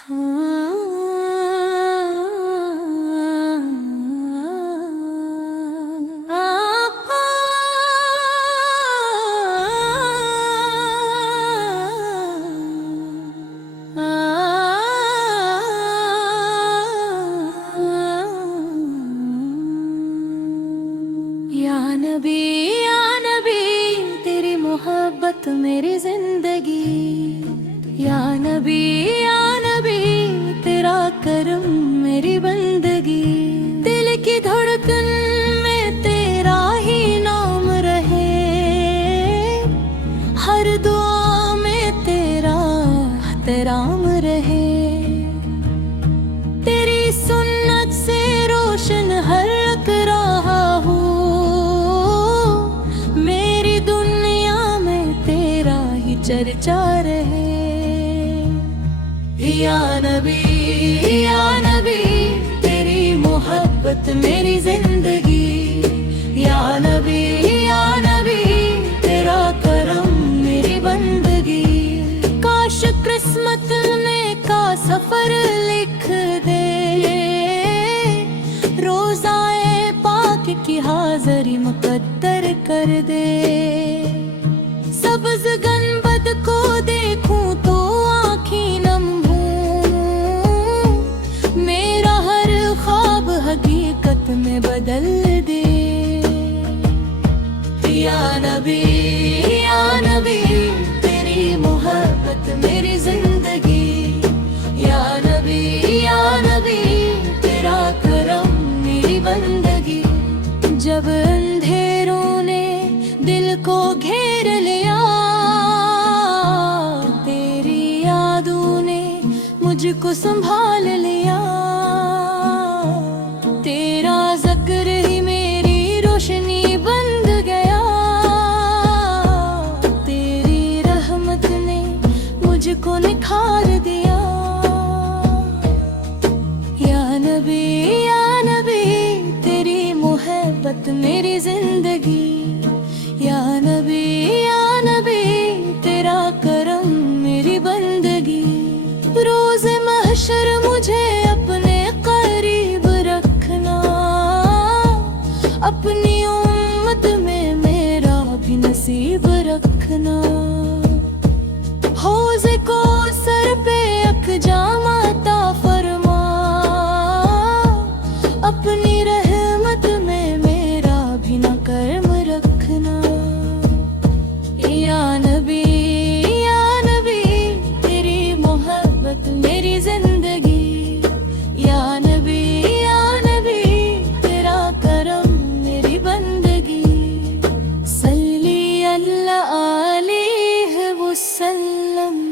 या नबी तेरी मोहब्बत मेरी जिंदगी। या नबी तेरा करम मेरी बंदगी। दिल की धड़कन में तेरा ही नाम रहे, हर दुआ में तेरा एहतराम रहे। तेरी सुन्नत से रोशन हर एक रहा हूँ, मेरी दुनिया में तेरा ही चर्चा रहे। या नबी तेरी मोहब्बत मेरी जिंदगी। या नबी तेरा करम मेरी बंदगी। काश किस्मत में का सफर लिख दे, रोज़ाए पाक की हाज़री मुक़द्दर कर दे। सब्ज़ गंबद को देखूं तो आँखें नम हों, मेरा हर ख्वाब हकीकत में बदल दे। या नबी तेरी मोहब्बत मेरी जिंदगी। या नबी तेरा करम मेरी बंदगी। जब अंधेरों ने दिल को घेर लिया, तेरी यादों ने मुझको संभाल लिया। तेरा ज़िक्र ही मेरी रोशनी बन गया, तेरी रहमत ने मुझको निखार दिया। या नबी तेरी मोहब्बत मेरी जिंदगी। या नबी तेरा करम मेरी बंदगी। रोज़ महशर मुझे अपने करीब रखना, अपनी उम्मत में मेरा भी नसीब रखना। हौज़ को सर पे अक़जाम अता फरमा, अपनी रहमत में मेरा भी न कर्म रखना। या नबी तेरी मोहब्बत मेरी जिंदगी। या नबी तेरा करम मेरी बंदगी। सल्ली अल्लाह अलैहि वसल्लम।